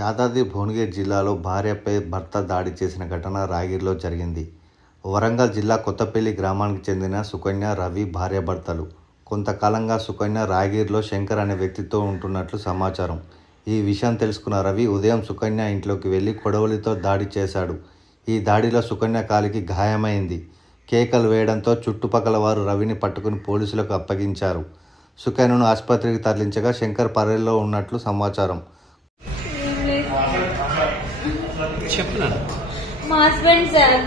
యాదాద్రి భువనగిరి జిల్లాలో భార్యపై భర్త దాడి చేసిన ఘటన రాగిరిలో జరిగింది. వరంగల్ జిల్లా కొత్తపల్లి గ్రామానికి చెందిన సుకన్య, రవి భార్యాభర్తలు. కొంతకాలంగా సుకన్య రాగిరిలో శంకర్ అనే వ్యక్తితో ఉంటున్నట్లు సమాచారం. ఈ విషయం తెలుసుకున్న రవి ఉదయం సుకన్య ఇంట్లోకి వెళ్లి కొడవలితో దాడి చేశాడు. ఈ దాడిలో సుకన్య కాలికి గాయమైంది. కేకలు వేయడంతో చుట్టుపక్కల వారు రవిని పట్టుకుని పోలీసులకు అప్పగించారు. సుకన్యను ఆసుపత్రికి తరలించగా శంకర్ పరేల్లో ఉన్నట్లు సమాచారం. మా హస్బెండ్ సార్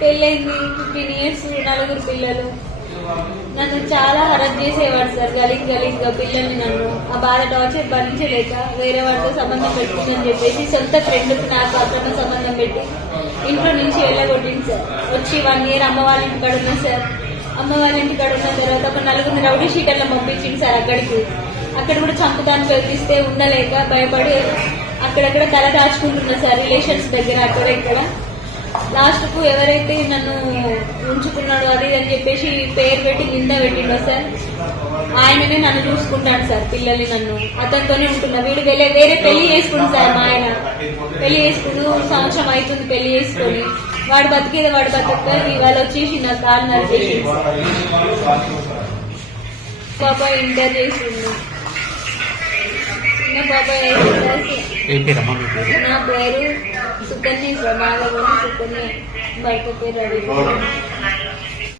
పెళ్ళైంది, 15 years, 4 పిల్లలు. నన్ను చాలా హరత్ చేసేవాడు సార్, గలీజ్గా పిల్లల్ని. నన్ను ఆ బాధ టార్చర్ భరించలేక వేరే వాడితో సంబంధం పెట్టుకుందని చెప్పేసి సొంత ఫ్రెండ్కి నాకు అతను సంబంధం పెట్టి ఇంట్లో నుంచి వెళ్ళగొట్టింది సార్. వచ్చి 1 year అమ్మ వాళ్ళ ఇంటికాడ ఉన్నా సార్. అమ్మ వాళ్ళ ఇంటికాడ ఉన్న తర్వాత ఒక 4 రౌడీ షీటర్లో పంపించింది సార్ అక్కడికి. అక్కడ కూడా చంపుతాను ప్రయత్నిస్తే ఉండలేక భయపడి అక్కడక్కడ తల దాచుకుంటున్నా సార్, రిలేషన్స్ దగ్గర అక్కడ ఇక్కడ. లాస్ట్ కు ఎవరైతే నన్ను ఉంచుకున్నాడో అది అని చెప్పేసి పేరు పెట్టి నింద పెట్టిండో సార్, ఆయననే నన్ను చూసుకుంటాడు సార్, పిల్లల్ని. నన్ను అతనితోనే ఉంటున్నా. వీడు వేరే పెళ్లి చేసుకుంది సార్. మా ఆయన పెళ్లి చేసుకుని 1 సంవత్సరం అవుతుంది పెళ్లి చేసుకొని. వాడు బతికేది వాడు బతుక ఇవాళ వచ్చేసి నా కాలు నరికేసింది. పాప ఇంటర్ చేసింది, చిన్న పాప నా పేరు సుకన్య సార్. మాధవ సుకన్య, భర్త పేరు రవి.